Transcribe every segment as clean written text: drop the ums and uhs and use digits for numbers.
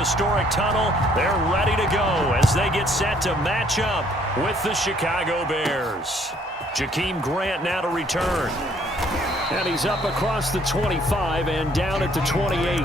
historic tunnel. They're ready to go as they get set to match up with the Chicago Bears. Jakeem Grant now to return. And he's up across the 25 and down at the 28.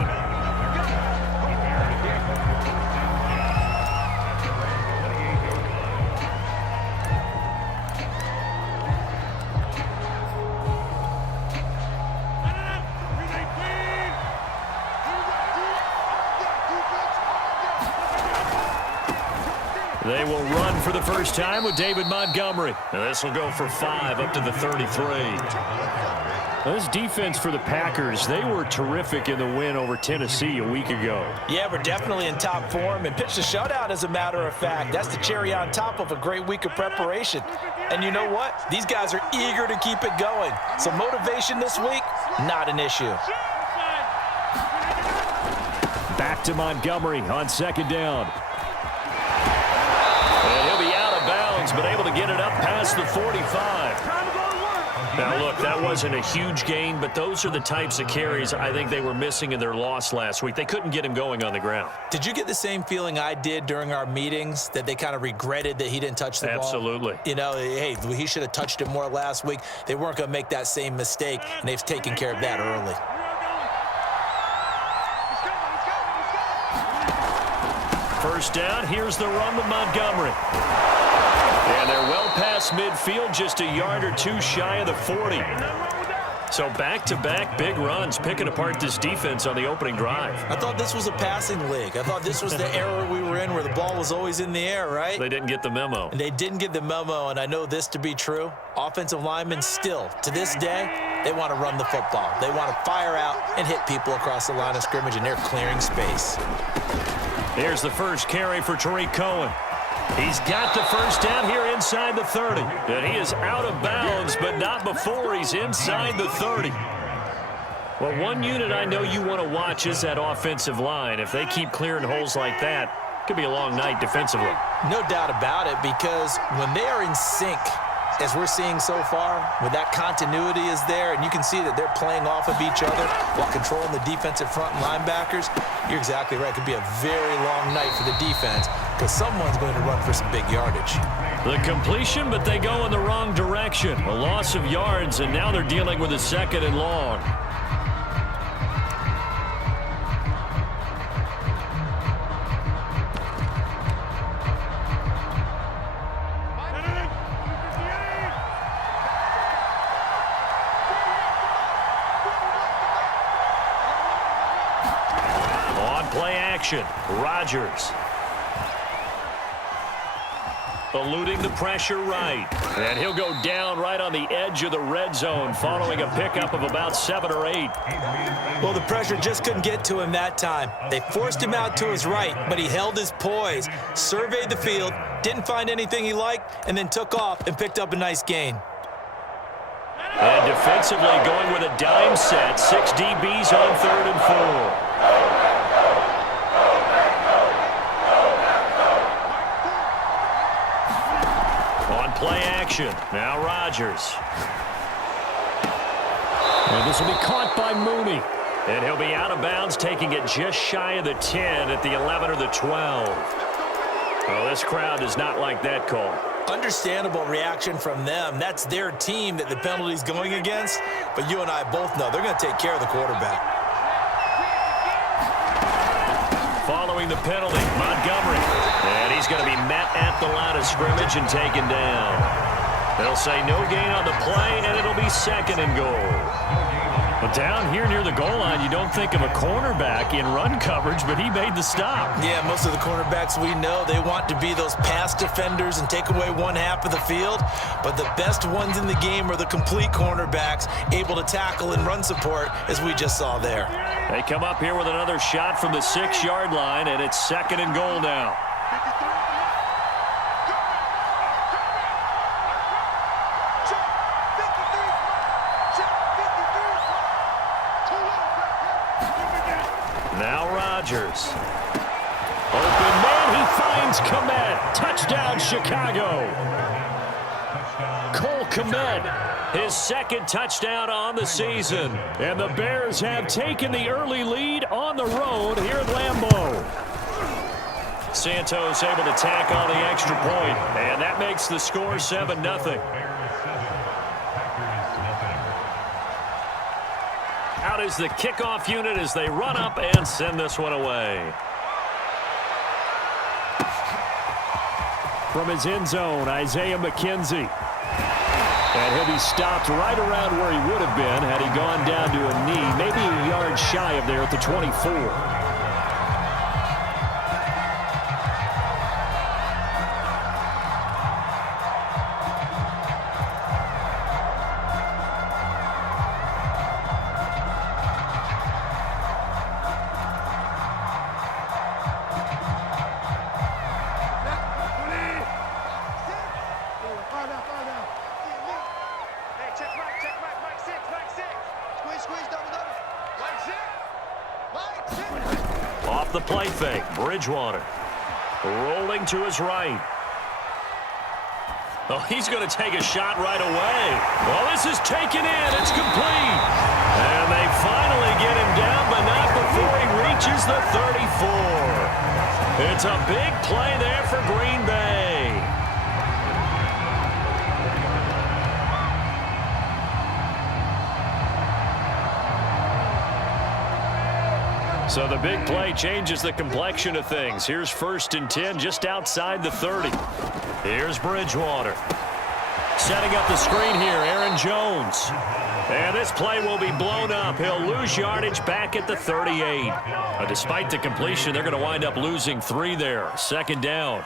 They will run for the first time with David Montgomery. And this will go for 5 up to the 33. This defense for the Packers, they were terrific in the win over Tennessee a week ago. Yeah, we're definitely in top form and pitched a shutout, as a matter of fact. That's the cherry on top of a great week of preparation. And you know what? These guys are eager to keep it going. So motivation this week, not an issue. Back to Montgomery on second down. And he'll be out of bounds, but able to get it up past the 45. Now, look, that wasn't a huge gain, but those are the types of carries I think they were missing in their loss last week. They couldn't get him going on the ground. Did you get the same feeling I did during our meetings, that they kind of regretted that he didn't touch the ball? Absolutely. You know, hey, he should have touched it more last week. They weren't going to make that same mistake, and they've taken care of that early. First down, here's the run with Montgomery. And they're well past midfield, just a yard or two shy of the 40. So back-to-back big runs, picking apart this defense on the opening drive. I thought this was a passing league. I thought this was the era we were in where the ball was always in the air, right? They didn't get the memo. And they didn't get the memo, and I know this to be true. Offensive linemen still, to this day, they want to run the football. They want to fire out and hit people across the line of scrimmage, and they're clearing space. Here's the first carry for Tariq Cohen. He's got the first down here inside the 30. And he is out of bounds, but not before he's inside the 30. Well, one unit I know you want to watch is that offensive line. If they keep clearing holes like that, it could be a long night defensively. No doubt about it, because when they are in sync, as we're seeing so far, when that continuity is there, and you can see that they're playing off of each other while controlling the defensive front and linebackers, you're exactly right. It could be a very long night for the defense because someone's going to run for some big yardage. The completion, but they go in the wrong direction. A loss of yards, and now they're dealing with a second and long. Rodgers eluding the pressure right, and he'll go down right on the edge of the red zone following a pickup of about 7 or 8. Well, the pressure just couldn't get to him that time. They forced him out to his right, but he held his poise, surveyed the field, didn't find anything he liked, and then took off and picked up a nice gain. And defensively going with a dime set, 6 DBs on 3rd and 4. Play action. Now Rodgers. And this will be caught by Mooney. And he'll be out of bounds, taking it just shy of the 10 at the 11 or the 12. Oh, this crowd does not like that call. Understandable reaction from them. That's their team that the penalty's going against. But you and I both know they're going to take care of the quarterback. Following the penalty, Montgomery. And he's going to be met at the line of scrimmage and taken down. They'll say no gain on the play, and it'll be 2nd and goal. But down here near the goal line, you don't think of a cornerback in run coverage, but he made the stop. Yeah, most of the cornerbacks we know, they want to be those pass defenders and take away one half of the field. But the best ones in the game are the complete cornerbacks, able to tackle and run support, as we just saw there. They come up here with another shot from the 6-yard line, and it's 2nd and goal now. Now Rodgers. Open man, he finds Kmet. Touchdown, Chicago. Cole Kmet, his 2nd touchdown on the season. And the Bears have taken the early lead on the road here at Lambeau. Santos able to tack on the extra point, and that makes the score 7-0. Out is the kickoff unit as they run up and send this one away. From his end zone, Isaiah McKenzie. And he'll be stopped right around where he would have been had he gone down to a knee, maybe a yard shy of there at the 24. Off the play fake, Bridgewater rolling to his right. Oh, he's going to take a shot right away. Well, this is taken in. It's complete. And they finally get him down, but not before he reaches the 34. It's a big play there for Green Bay. So the big play changes the complexion of things. Here's 1st and 10 just outside the 30. Here's Bridgewater. Setting up the screen here, Aaron Jones. And this play will be blown up. He'll lose yardage back at the 38. Despite the completion, they're going to wind up losing 3 there. 2nd down.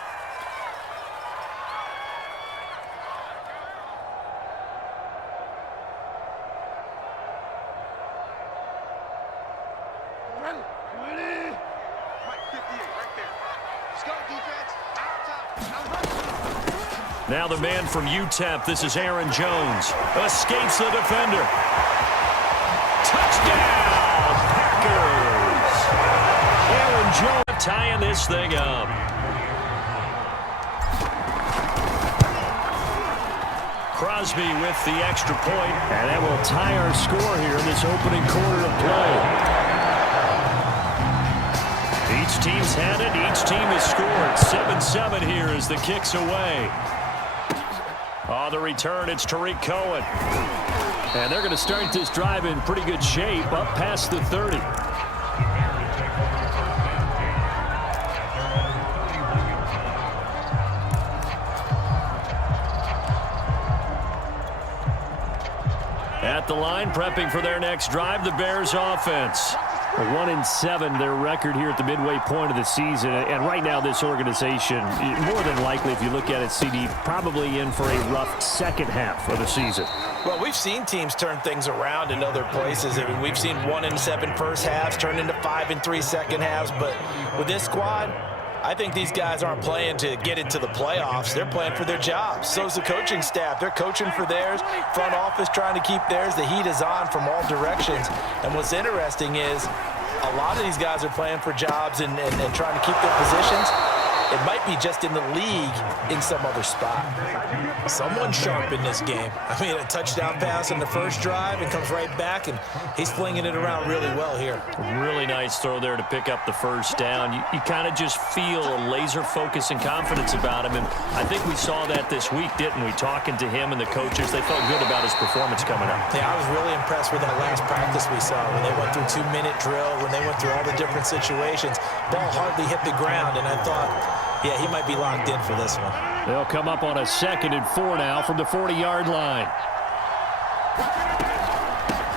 Now the man from UTEP, this is Aaron Jones. Escapes the defender. Touchdown, Packers! Aaron Jones tying this thing up. Crosby with the extra point, and that will tie our score here in this opening quarter of play. Each team's had it. Each team has scored. 7-7 here as the kick's away. On the return, it's Tariq Cohen. And they're going to start this drive in pretty good shape up past the 30. At the line, prepping for their next drive, the Bears offense. 1-7, their record here at the midway point of the season. And right now, this organization, more than likely, if you look at it, CD, probably in for a rough second half of the season. Well, we've seen teams turn things around in other places. I mean, we've seen 1-7 first halves turn into 5-3 second halves. But with this squad, I think these guys aren't playing to get into the playoffs. They're playing for their jobs. So's the coaching staff. They're coaching for theirs. Front office trying to keep theirs. The heat is on from all directions. And what's interesting is a lot of these guys are playing for jobs and trying to keep their positions. It might be just in the league in some other spot. Someone sharp in this game. I mean, a touchdown pass on the first drive and comes right back, and he's flinging it around really well here. Really nice throw there to pick up the first down. You kind of just feel a laser focus and confidence about him, and I think we saw that this week, didn't we? Talking to him and the coaches, they felt good about his performance coming up. Yeah, I was really impressed with that last practice we saw when they went through 2-minute drill, when they went through all the different situations. Ball hardly hit the ground, and I thought, yeah, he might be locked in for this one. They'll come up on a 2nd and 4 now from the 40-yard line.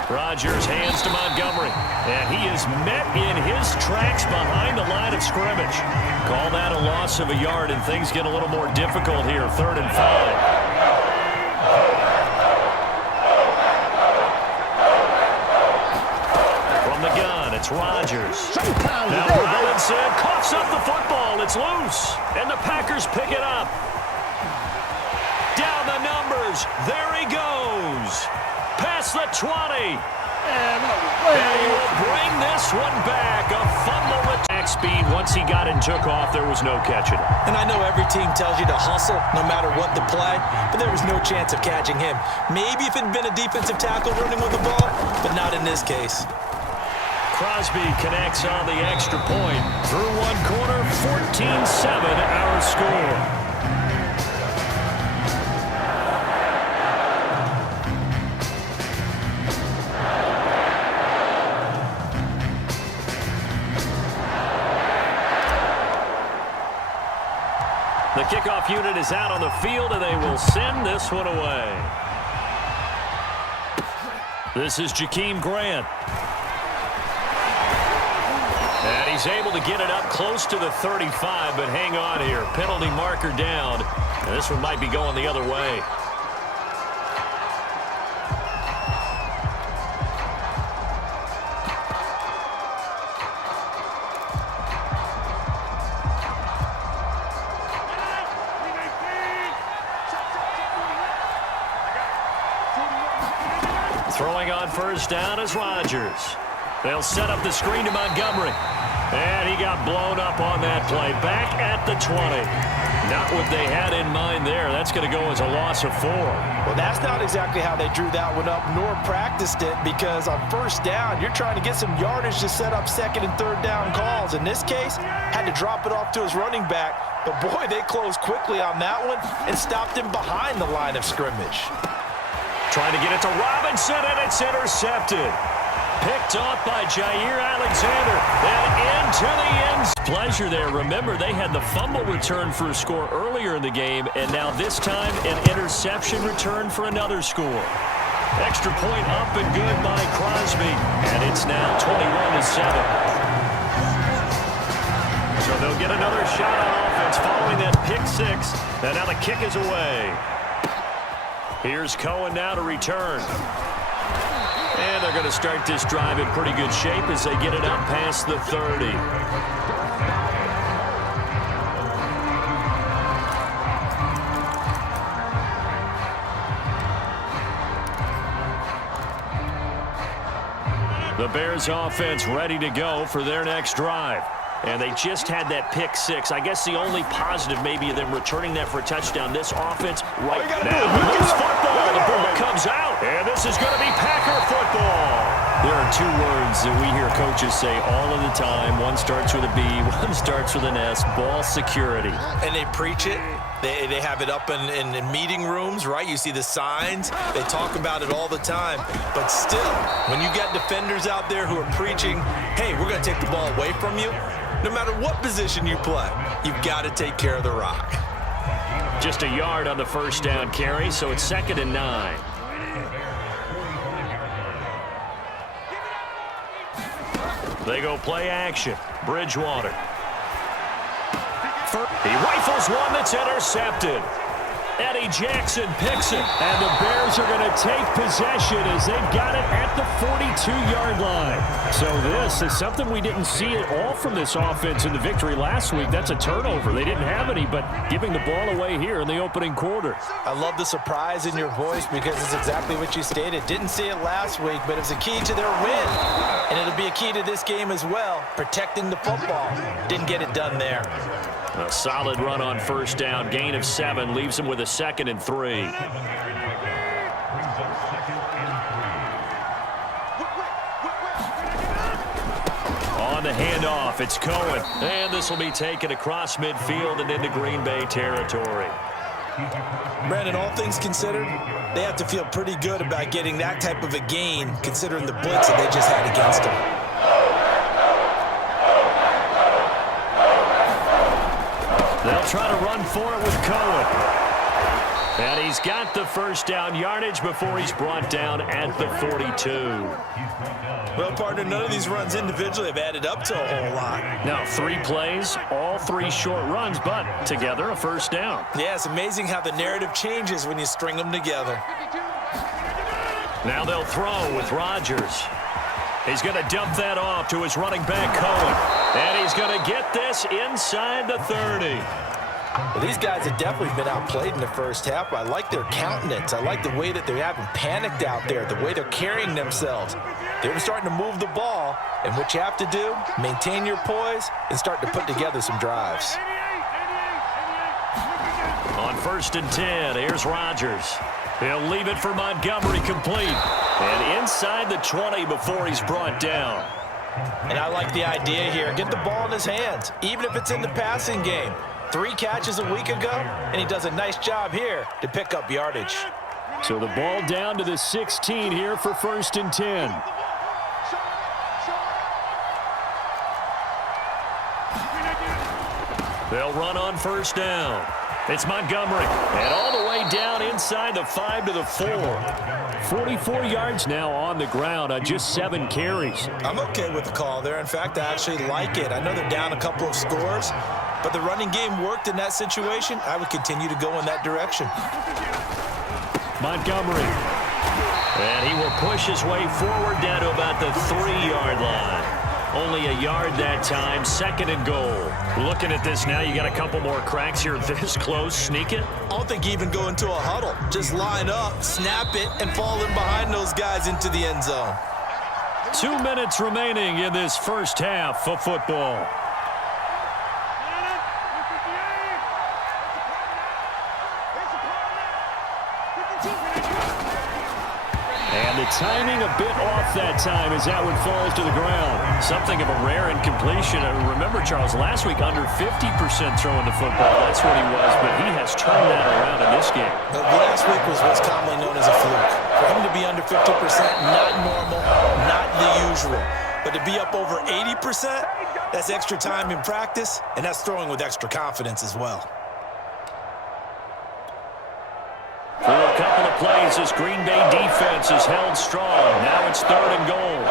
Rodgers hands to Montgomery, and he is met in his tracks behind the line of scrimmage. Call that a loss of a yard, and things get a little more difficult here, 3rd and 5. It's Rodgers. Now Robinson coughs up the football. It's loose. And the Packers pick it up. Down the numbers. There he goes. Past the 20. And he will bring this one back. A fumble attack speed. Once he got and took off, there was no catching it. And I know every team tells you to hustle no matter what the play, but there was no chance of catching him. Maybe if it had been a defensive tackle running with the ball, but not in this case. Crosby connects on the extra point. Through one quarter, 14-7 our score. The kickoff unit is out on the field, and they will send this one away. This is Jakeem Grant. And he's able to get it up close to the 35, but hang on here. Penalty marker down. And this one might be going the other way. Throwing on first down is Rodgers. They'll set up the screen to Montgomery. And he got blown up on that play. Back at the 20. Not what they had in mind there. That's going to go as a loss of 4. Well, that's not exactly how they drew that one up nor practiced it, because on first down, you're trying to get some yardage to set up second and third down calls. In this case, had to drop it off to his running back. But, boy, they closed quickly on that one and stopped him behind the line of scrimmage. Trying to get it to Robinson, and it's intercepted. Picked off by Jair Alexander. And into the end. Pleasure there. Remember, they had the fumble return for a score earlier in the game, and now this time an interception return for another score. Extra point up and good by Crosby. And it's now 21-7. So they'll get another shot on offense following that pick six. And now the kick is away. Here's Cohen now to return. And they're going to start this drive in pretty good shape as they get it up past the 30. The Bears offense ready to go for their next drive. And they just had that pick six. I guess the only positive maybe of them returning that for a touchdown. This offense right now. Loose football. The ball comes out. And this is going to be Packer football. There are two words that we hear coaches say all of the time. One starts with a B, one starts with an S. Ball security. And they preach it. They have it up in meeting rooms, right? You see the signs. They talk about it all the time. But still, when you got defenders out there who are preaching, hey, we're going to take the ball away from you, no matter what position you play, you've got to take care of the rock. Just a yard on the first down carry, so it's 2nd and 9. They go play action. Bridgewater. He rifles one that's intercepted. Eddie Jackson picks it. And the Bears are going to take possession as they've got it at the 42-yard line. So this is something we didn't see at all from this offense in the victory last week. That's a turnover. They didn't have any, but giving the ball away here in the opening quarter. I love the surprise in your voice because it's exactly what you stated. Didn't see it last week, but it's a key to their win. And it'll be a key to this game as well, protecting the football. Didn't get it done there. A solid run on first down. Gain of 7 leaves them with a 2nd and 3. On the handoff, it's Cohen. And this will be taken across midfield and into Green Bay territory. Brandon, all things considered, they have to feel pretty good about getting that type of a gain considering the blitz that they just had against them. They'll try to run for it with Cohen. And he's got the first down yardage before he's brought down at the 42. Well, partner, none of these runs individually have added up to a whole lot. Now, 3 plays, all 3 short runs, but together a first down. Yeah, it's amazing how the narrative changes when you string them together. Now they'll throw with Rodgers. He's going to dump that off to his running back, Cohen. And he's going to get this inside the 30. Well, these guys have definitely been outplayed in the first half. I like their countenance. I like the way that they haven't panicked out there, the way they're carrying themselves. They're starting to move the ball, and what you have to do, maintain your poise and start to put together some drives. On 1st and 10, here's Rodgers. He'll leave it for Montgomery complete. And inside the 20 before he's brought down. And I like the idea here. Get the ball in his hands, even if it's in the passing game. 3 catches a week ago, and he does a nice job here to pick up yardage. So the ball down to the 16 here for 1st and 10. They'll run on 1st down. It's Montgomery. And all the way down inside the 5 to the 4. 44 yards now on the ground on just 7 carries. I'm okay with the call there. In fact, I actually like it. I know they're down a couple of scores, but the running game worked in that situation. I would continue to go in that direction. Montgomery. And he will push his way forward down to about the 3-yard line. Only a yard that time, 2nd and goal. Looking at this now, you got a couple more cracks here this close. Sneak it. I don't think you even go into a huddle. Just line up, snap it, and fall in behind those guys into the end zone. 2 minutes remaining in this first half of football. And the timing a bit off that time as that one falls to the ground. Something of a rare incompletion. Remember, Charles, last week under 50% throwing the football. That's what he was, but he has turned that around in this game. Last week was what's commonly known as a fluke. For him to be under 50%, not normal, not the usual. But to be up over 80%, that's extra time in practice, and that's throwing with extra confidence as well. For a couple of plays, this Green Bay defense is held strong. Now it's 3rd and goal.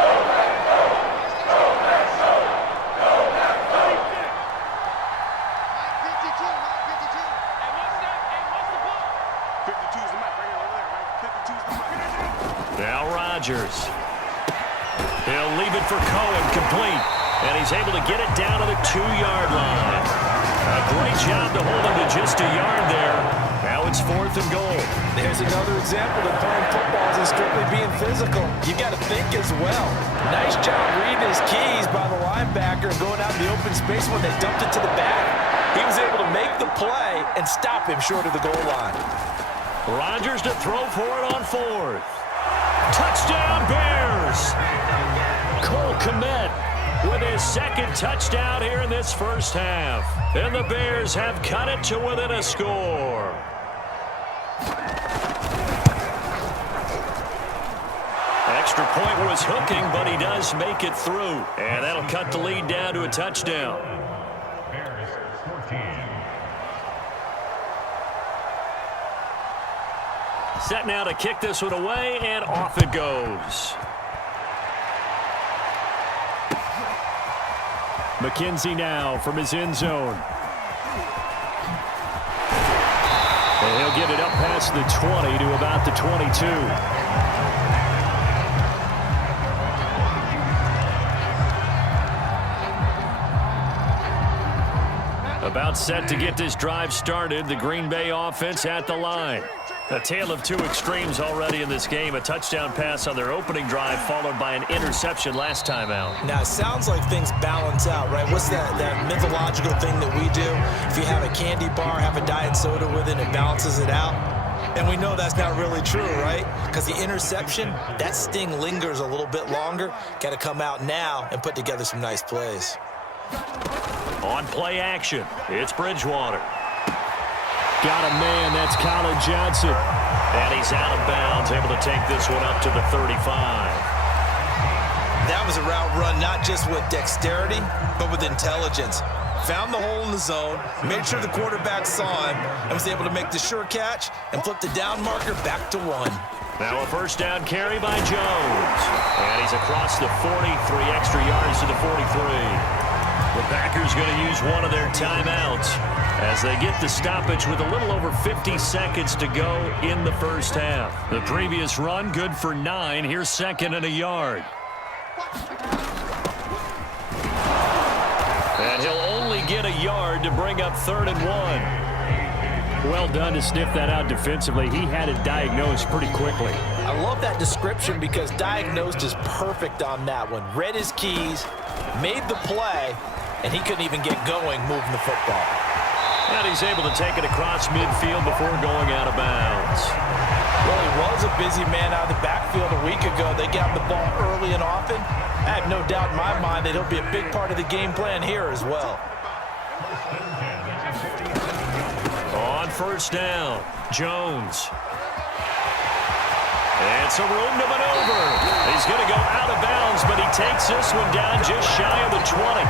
Now Rodgers. He'll leave it for Cohen, complete. And he's able to get it down to the 2-yard line. A great job to hold him to just a yard there. Now it's 4th and goal. There's another example that playing football isn't strictly being physical. You got to think as well. Nice job reading his keys by the linebacker and going out in the open space when they dumped it to the back. He was able to make the play and stop him short of the goal line. Rodgers to throw for it on 4th. Touchdown Bears! Cole Kmet with his 2nd touchdown here in this first half. And the Bears have cut it to within a score. Extra point was hooking, but he does make it through. And that'll cut the lead down to a touchdown. Set now to kick this one away, and off it goes. McKenzie now from his end zone. And he'll get it up past the 20 to about the 22. About set to get this drive started. The Green Bay offense at the line. A tale of 2 extremes already in this game. A touchdown pass on their opening drive followed by an interception last time out. Now, it sounds like things balance out, right? What's that mythological thing that we do? If you have a candy bar, have a diet soda with it, it balances it out. And we know that's not really true, right? Because the interception, that sting lingers a little bit longer. Got to come out now and put together some nice plays. On play action, it's Bridgewater. Got a man, that's Colin Johnson. And he's out of bounds, able to take this one up to the 35. That was a route run not just with dexterity, but with intelligence. Found the hole in the zone, made sure the quarterback saw him, and was able to make the sure catch and flip the down marker back to 1. Now a first down carry by Jones. And he's across the 43 extra yards to the 43. The Packers going to use one of their timeouts as they get the stoppage with a little over 50 seconds to go in the first half. The previous run good for 9. Here's 2nd and a yard. And he'll only get a yard to bring up 3rd and 1. Well done to sniff that out defensively. He had it diagnosed pretty quickly. I love that description because diagnosed is perfect on that one. Read his keys, made the play, and he couldn't even get going moving the football. And he's able to take it across midfield before going out of bounds. Well, he was a busy man out of the backfield a week ago. They got the ball early and often. I have no doubt in my mind that he'll be a big part of the game plan here as well. On first down, Jones. It's a room to maneuver. He's going to go out of bounds, but he takes this one down just shy of the 20.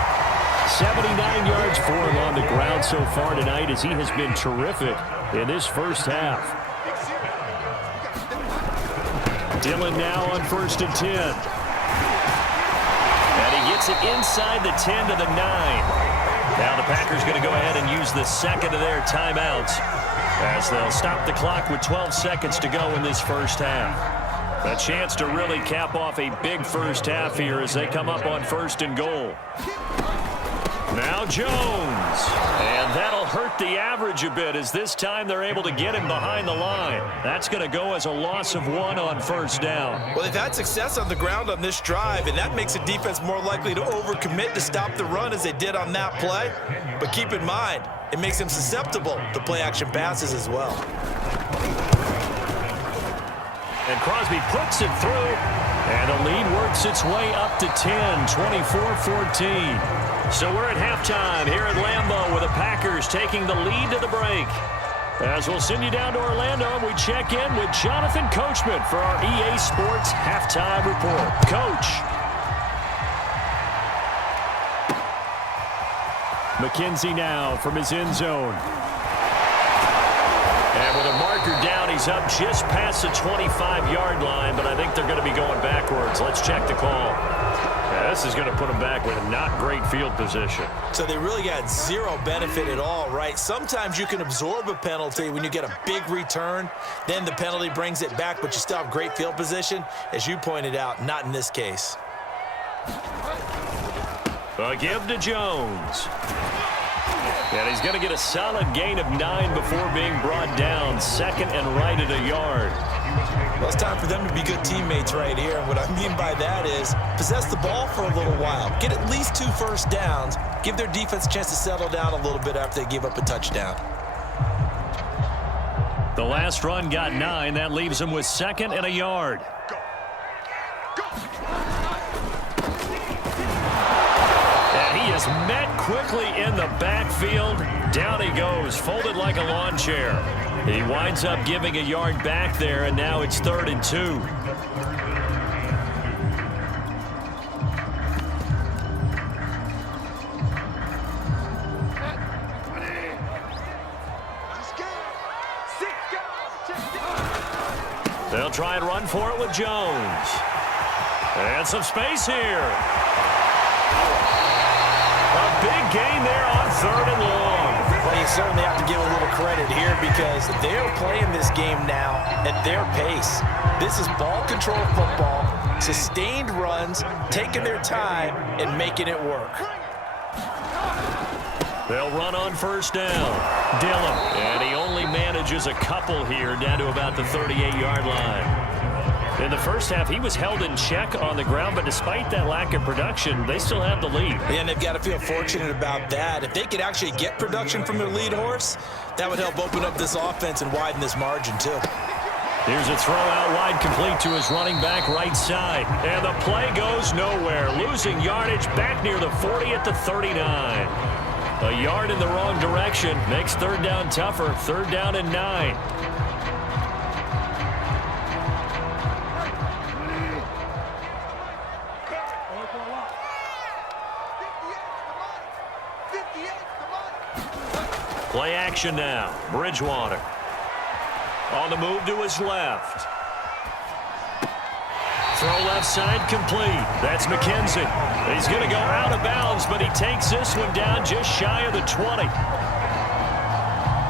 79 yards for him on the ground so far tonight as he has been terrific in this first half. Dillon now on 1st and 10. And he gets it inside the 10 to the 9. Now the Packers going to go ahead and use the second of their timeouts as they'll stop the clock with 12 seconds to go in this first half. A chance to really cap off a big first half here as they come up on 1st and goal. Now Jones, and that'll hurt the average a bit as this time they're able to get him behind the line. That's going to go as a loss of 1 on 1st down. Well, they've had success on the ground on this drive, and that makes the defense more likely to overcommit to stop the run as they did on that play. But keep in mind, it makes them susceptible to play-action passes as well. And Crosby puts it through, and the lead works its way up to 10, 24-14. So we're at halftime here at Lambeau with the Packers taking the lead to the break. As we'll send you down to Orlando, we check in with Jonathan Coachman for our EA Sports Halftime Report. Coach. McKenzie now from his end zone. And with a marker down, he's up just past the 25-yard line, but I think they're going to be going backwards. Let's check the call. Yeah, this is going to put them back with not great field position. So they really got zero benefit at all, right? Sometimes you can absorb a penalty when you get a big return. Then the penalty brings it back, but you still have great field position. As you pointed out, not in this case. A give to Jones. And he's going to get a solid gain of 9 before being brought down. 2nd and right at a yard. Well, it's time for them to be good teammates right here. And what I mean by that is possess the ball for a little while. Get at least 2 first downs. Give their defense a chance to settle down a little bit after they give up a touchdown. The last run got 9. That leaves him with 2nd and a yard. And he is met quickly in the backfield. Down he goes, folded like a lawn chair. He winds up giving a yard back there, and now it's 3rd and 2. They'll try and run for it with Jones. And some space here. A big gain there on 3rd and long. Well, you certainly have to give a little credit here because they're playing this game now at their pace. This is ball control football, sustained runs, taking their time and making it work. They'll run on 1st down. Dillon, and he only manages a couple here down to about the 38-yard line. In the first half, he was held in check on the ground, but despite that lack of production, they still have the lead. And they've got to feel fortunate about that. If they could actually get production from their lead horse, that would help open up this offense and widen this margin, too. Here's a throw out wide complete to his running back right side. And the play goes nowhere, losing yardage back near the 40 at the 39. A yard in the wrong direction makes 3rd down tougher. 3rd down and 9. Play action now. Bridgewater. On the move to his left. Throw left side complete. That's McKenzie. He's going to go out of bounds, but he takes this one down just shy of the 20.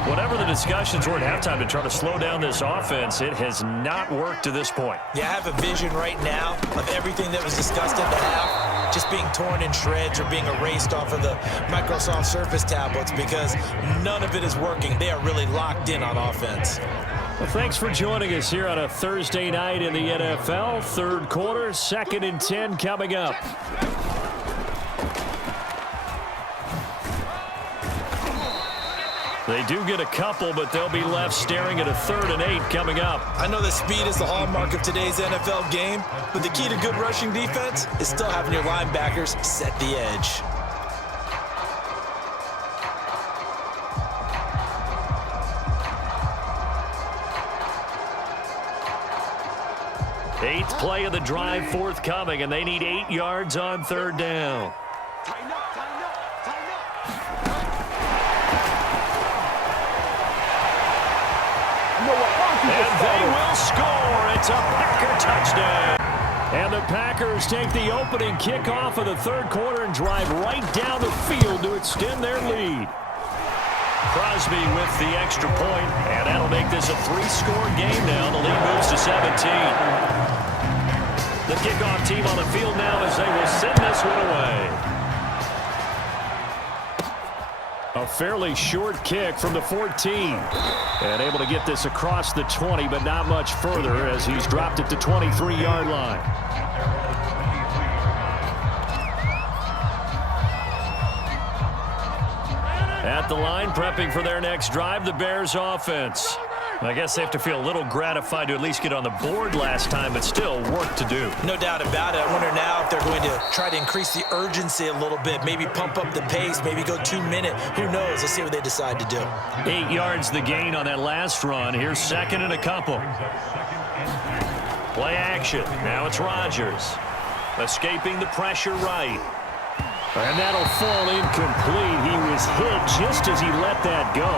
Whatever the discussions were at halftime to try to slow down this offense, it has not worked to this point. Yeah, I have a vision right now of everything that was discussed at the half just being torn in shreds or being erased off of the Microsoft Surface tablets because none of it is working. They are really locked in on offense. Well, thanks for joining us here on a Thursday night in the NFL. 3rd quarter, 2nd and 10 coming up. They do get a couple, but they'll be left staring at a 3rd and 8 coming up. I know that speed is the hallmark of today's NFL game, but the key to good rushing defense is still having your linebackers set the edge. Eighth play of the drive forthcoming, and they need 8 yards on 3rd down. And they will score. It's a Packer touchdown. And the Packers take the opening kickoff of the 3rd quarter and drive right down the field to extend their lead. Crosby with the extra point, and that'll make this a 3-score game now. The lead moves to 17. The kickoff team on the field now as they will send this one away. A fairly short kick from the 14. And able to get this across the 20, but not much further as he's dropped it to 23-yard line. At the line, prepping for their next drive, the Bears offense. I guess they have to feel a little gratified to at least get on the board last time, but still work to do. No doubt about it. I wonder now if they're going to try to increase the urgency a little bit, maybe pump up the pace, maybe go 2-minute. Who knows? Let's see what they decide to do. 8 yards the gain on that last run. Here's 2nd and a couple. Play action. Now it's Rodgers. Escaping the pressure right. And that'll fall incomplete. He was hit just as he let that go.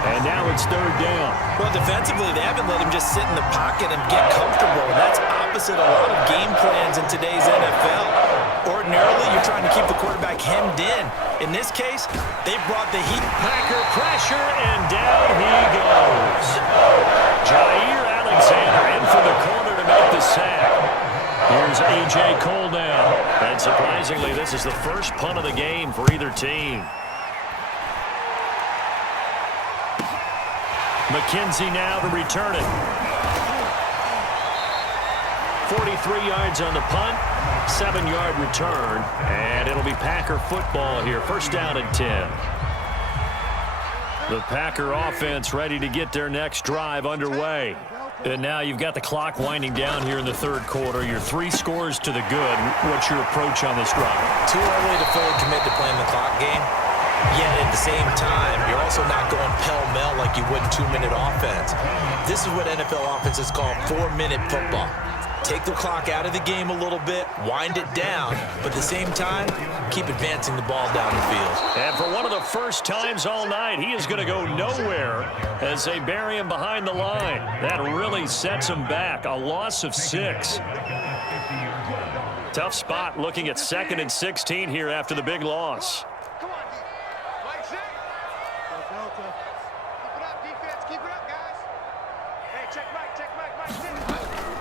And now it's 3rd down. Well, defensively, they haven't let him just sit in the pocket and get comfortable. That's opposite a lot of game plans in today's NFL. Ordinarily, you're trying to keep the quarterback hemmed in. In this case, they brought the heat. Packer pressure, and down he goes. Jair Alexander in for the corner to make the sack. Here's A.J. Cole now. And surprisingly, this is the first punt of the game for either team. McKenzie now to return it. 43 yards on the punt, 7-yard return, and it'll be Packer football here. 1st down and 10. The Packer offense ready to get their next drive underway. And now you've got the clock winding down here in the 3rd quarter. You're 3 scores to the good. What's your approach on this drive? Too early to fully commit to playing the clock game. Yet at the same time, you're also not going pell-mell like you would in 2-minute offense. This is what NFL offenses call 4-minute football. Take the clock out of the game a little bit, wind it down, but at the same time, keep advancing the ball down the field. And for one of the first times all night, he is going to go nowhere as they bury him behind the line. That really sets him back. A loss of 6. Tough spot looking at 2nd and 16 here after the big loss.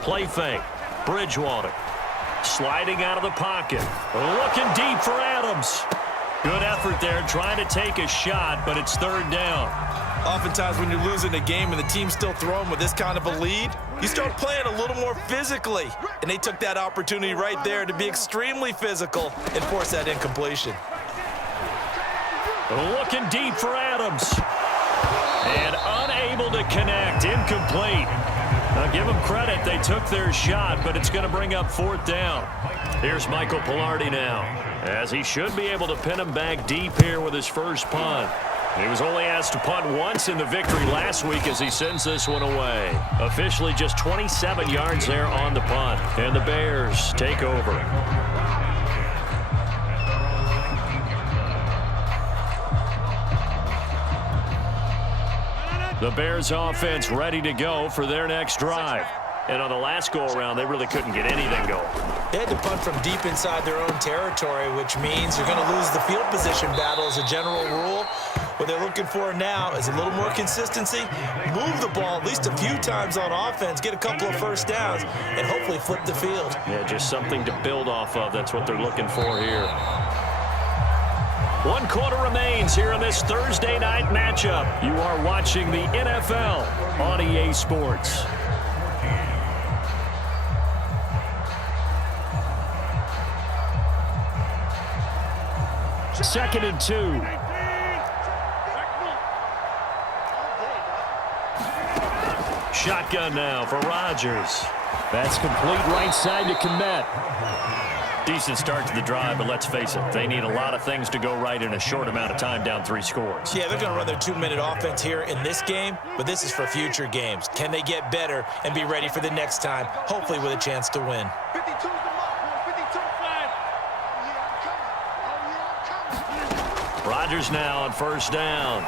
Play fake. Bridgewater sliding out of the pocket. Looking deep for Adams. Good effort there trying to take a shot, but it's 3rd down. Oftentimes when you're losing a game and the team's still throwing with this kind of a lead, you start playing a little more physically. And they took that opportunity right there to be extremely physical and force that incompletion. Looking deep for Adams. And unable to connect. Incomplete. Now give them credit. They took their shot, but it's going to bring up 4th down. Here's Michael Pilardi now, as he should be able to pin him back deep here with his first punt. He was only asked to punt once in the victory last week as he sends this one away. Officially just 27 yards there on the punt. And the Bears take over. The Bears offense ready to go for their next drive. And on the last go-around, they really couldn't get anything going. They had to punt from deep inside their own territory, which means you're going to lose the field position battle as a general rule. What they're looking for now is a little more consistency, move the ball at least a few times on offense, get a couple of first downs, and hopefully flip the field. Yeah, just something to build off of. That's what they're looking for here. 1 quarter remains here in this Thursday night matchup. You are watching the NFL on EA Sports. Second and 2. Shotgun now for Rodgers. That's complete right side to Kmet. Decent start to the drive, but let's face it, they need a lot of things to go right in a short amount of time, down 3 scores. Yeah, they're going to run their 2-minute offense here in this game, but this is for future games. Can they get better and be ready for the next time, hopefully with a chance to win? 52's the mark, boy. 52 flag. Rodgers now on first down.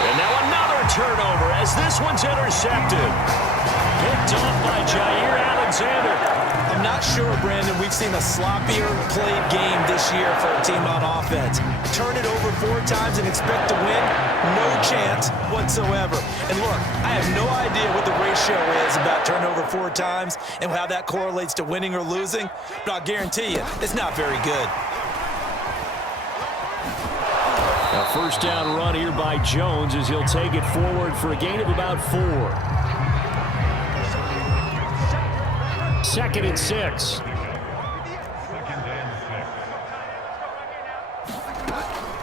And now another turnover as this one's intercepted. Picked off by Jair Alexander. I'm not sure, Brandon, we've seen a sloppier played game this year for a team on offense. Turn it over 4 times and expect to win? No chance whatsoever. And look, I have no idea what the ratio is about turnover 4 times and how that correlates to winning or losing, but I'll guarantee you, it's not very good. A first down run here by Jones as he'll take it forward for a gain of about 4. 2nd and 6.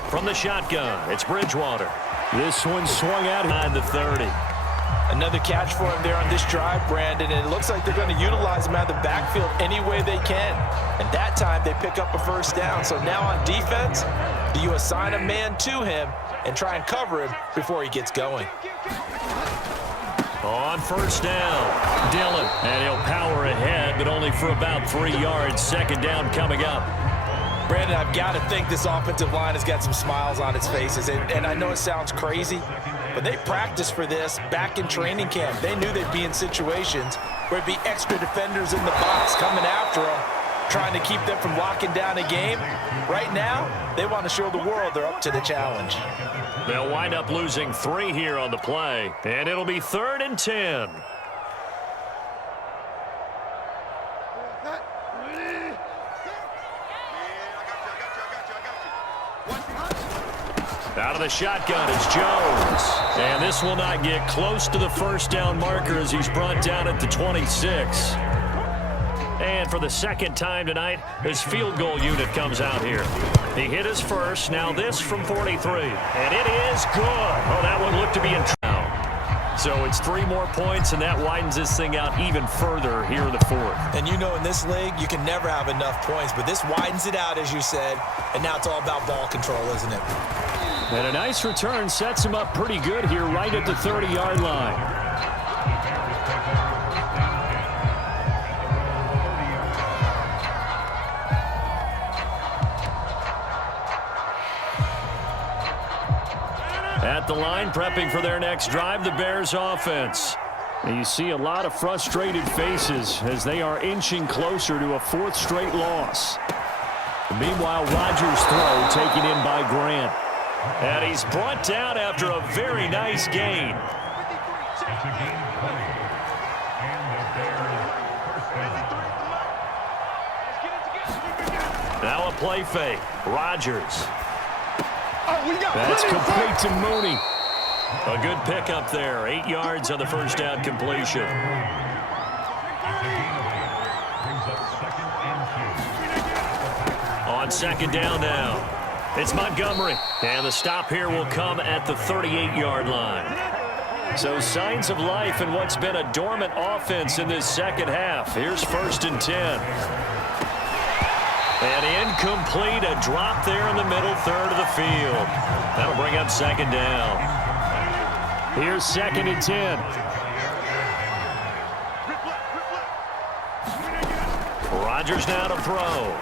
From the shotgun, it's Bridgewater. This one swung out behind the 30. Another catch for him there on this drive, Brandon, and it looks like they're going to utilize him out of the backfield any way they can. And that time they pick up a first down. So now on defense, do you assign a man to him and try and cover him before he gets going? On first down, Dillon, and he'll power ahead, but only for about 3 yards. 2nd down coming up. Brandon, I've got to think this offensive line has got some smiles on its faces, and I know it sounds crazy, but they practiced for this back in training camp. They knew they'd be in situations where it'd be extra defenders in the box coming after them, trying to keep them from locking down a game. Right now, they want to show the world they're up to the challenge. They'll wind up losing 3 here on the play, and it'll be 3rd and 10. Out of the shotgun is Jones. And this will not get close to the first down marker as he's brought down at the 26. And for the 2nd time tonight, his field goal unit comes out here. He hit his first, now this from 43. And it is good. Oh, that one looked to be in trouble. So it's 3 more points, and that widens this thing out even further here in the 4th. And you know in this league, you can never have enough points, but this widens it out, as you said, and now it's all about ball control, isn't it? And a nice return sets him up pretty good here right at the 30-yard line. At the line, prepping for their next drive, the Bears offense. And you see a lot of frustrated faces as they are inching closer to a 4th straight loss. And meanwhile, Rodgers' throw taken in by Grant. And he's brought down after a very nice gain. Now a play fake. Rodgers. That's complete to Mooney. A good pickup there. 8 yards on the first down completion. On 2nd down now, it's Montgomery. And the stop here will come at the 38-yard line. So signs of life in what's been a dormant offense in this 2nd half. Here's 1st and 10. And incomplete, a drop there in the middle 3rd of the field. That'll bring up 2nd down. Here's 2nd and 10. Rodgers now to throw.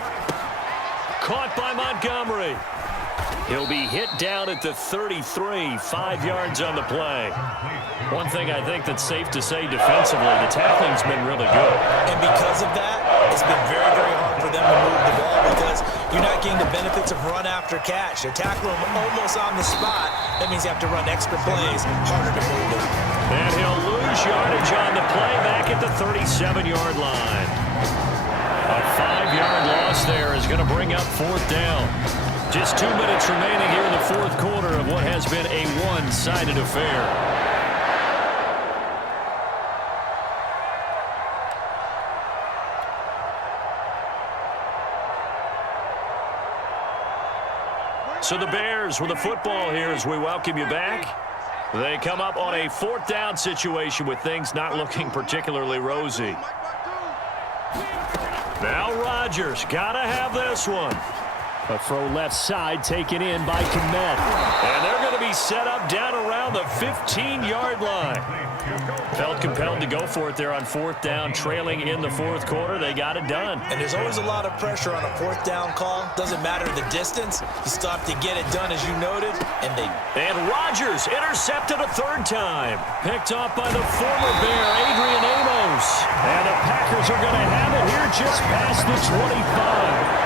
Caught by Montgomery. He'll be hit down at the 33, 5 yards on the play. One thing I think that's safe to say defensively, the tackling's been really good. And because of that, it's been very, very hard for them to move the ball because you're not getting the benefits of run after catch. They tackle him almost on the spot. That means you have to run extra plays, harder to move him. And he'll lose yardage on the play back at the 37-yard line. A 5-yard loss there is going to bring up 4th down. Just 2 minutes remaining here in the 4th quarter of what has been a one-sided affair. So the Bears with the football here as we welcome you back. They come up on a 4th down situation with things not looking particularly rosy. Now Rodgers got to have this one. A throw left side taken in by Komet. And they're going to be set up down around the 15-yard line. Felt compelled to go for it there on 4th down, trailing in the 4th quarter. They got it done. And there's always a lot of pressure on a 4th down call. Doesn't matter the distance. You still have to get it done, as you noted. And Rodgers intercepted a 3rd time. Picked off by the former Bear, Adrian Amos. And the Packers are going to have it here just past the 25.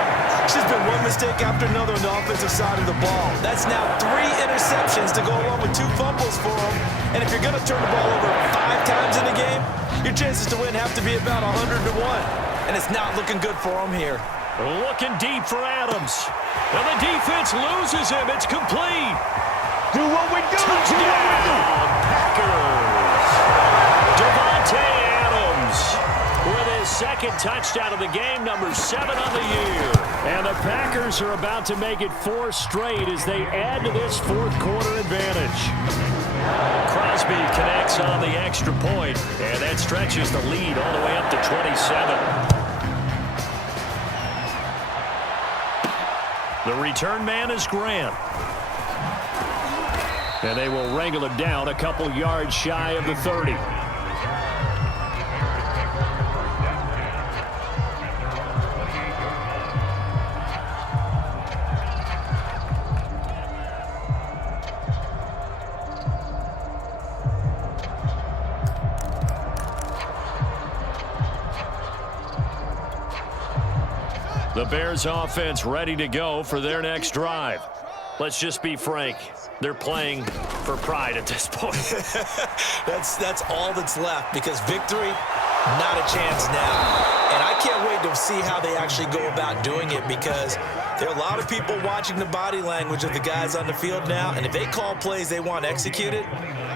It's just been one mistake after another on the offensive side of the ball. That's now 3 interceptions to go along with 2 fumbles for him. And if you're going to turn the ball over 5 times in a game, your chances to win have to be about 100 to 1. And it's not looking good for him here. Looking deep for Adams. And the defense loses him. It's complete. Do what we do. Touchdown, Packers. Devontae Adams with his 2nd touchdown of the game, number 7 on the year. And the Packers are about to make it 4 straight as they add to this 4th quarter advantage. Crosby connects on the extra point, and that stretches the lead all the way up to 27. The return man is Grant. And they will wrangle him down a couple yards shy of the 30. The Bears offense ready to go for their next drive. Let's just be frank. They're playing for pride at this point. That's all that's left, because victory, not a chance now. And I can't wait to see how they actually go about doing it, because there are a lot of people watching the body language of the guys on the field now, and if they call plays they want executed,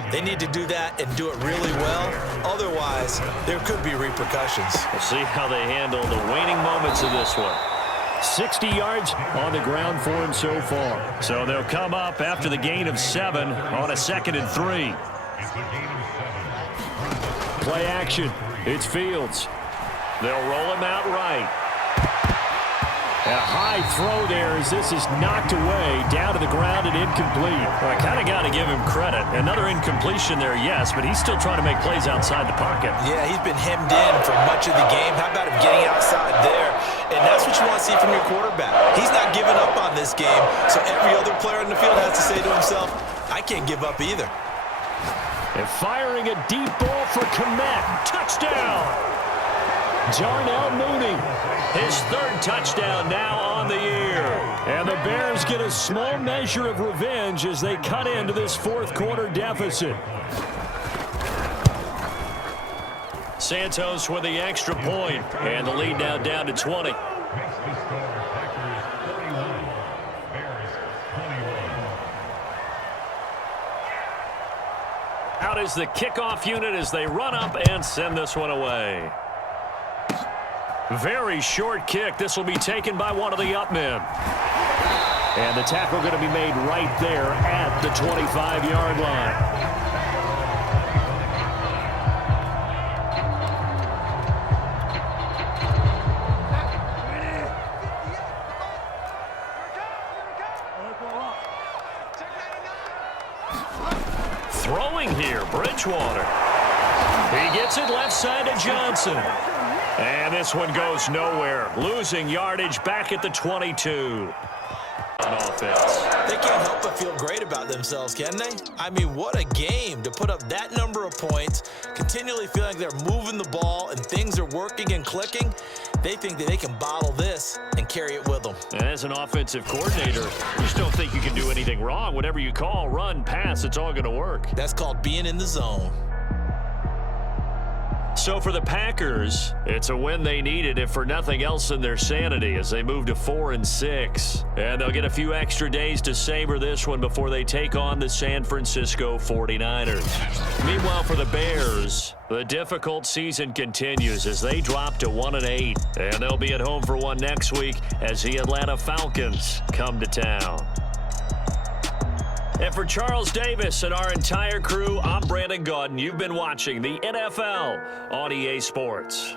they need to do that and do it really well. Otherwise, there could be repercussions. We'll see how they handle the waning moments of this one. 60 yards on the ground for him so far. So they'll come up after the gain of 7 on a 2nd and 3. Play action. It's Fields. They'll roll him out right. A high throw there as this is knocked away, down to the ground and incomplete. Well, I kind of got to give him credit. Another incompletion there, yes, but he's still trying to make plays outside the pocket. Yeah, he's been hemmed in for much of the game. How about him getting outside there? And that's what you want to see from your quarterback. He's not giving up on this game, so every other player in the field has to say to himself, I can't give up either. And firing a deep ball for Komet. Touchdown! Darnell Mooney, his 3rd touchdown now on the year. And the Bears get a small measure of revenge as they cut into this 4th quarter deficit. Santos with the extra point, and the lead now down to 20. Out is the kickoff unit as they run up and send this one away. Very short kick. This will be taken by one of the up men. And the tackle going to be made right there at the 25-yard line. Throwing here, Bridgewater. He gets it left side to Johnson. And this one goes nowhere. Losing yardage back at the 22. On offense. They can't help but feel great about themselves, can they? I mean, what a game to put up that number of points, continually feeling they're moving the ball and things are working and clicking. They think that they can bottle this and carry it with them. And as an offensive coordinator, you just don't think you can do anything wrong. Whatever you call, run, pass, it's all going to work. That's called being in the zone. So for the Packers, it's a win they needed, if for nothing else than their sanity, as they move to 4-6. And they'll get a few extra days to savor this one before they take on the San Francisco 49ers. Meanwhile, for the Bears, the difficult season continues as they drop to 1-8. And they'll be at home for one next week as the Atlanta Falcons come to town. And for Charles Davis and our entire crew, I'm Brandon Gaudin. You've been watching the NFL on EA Sports.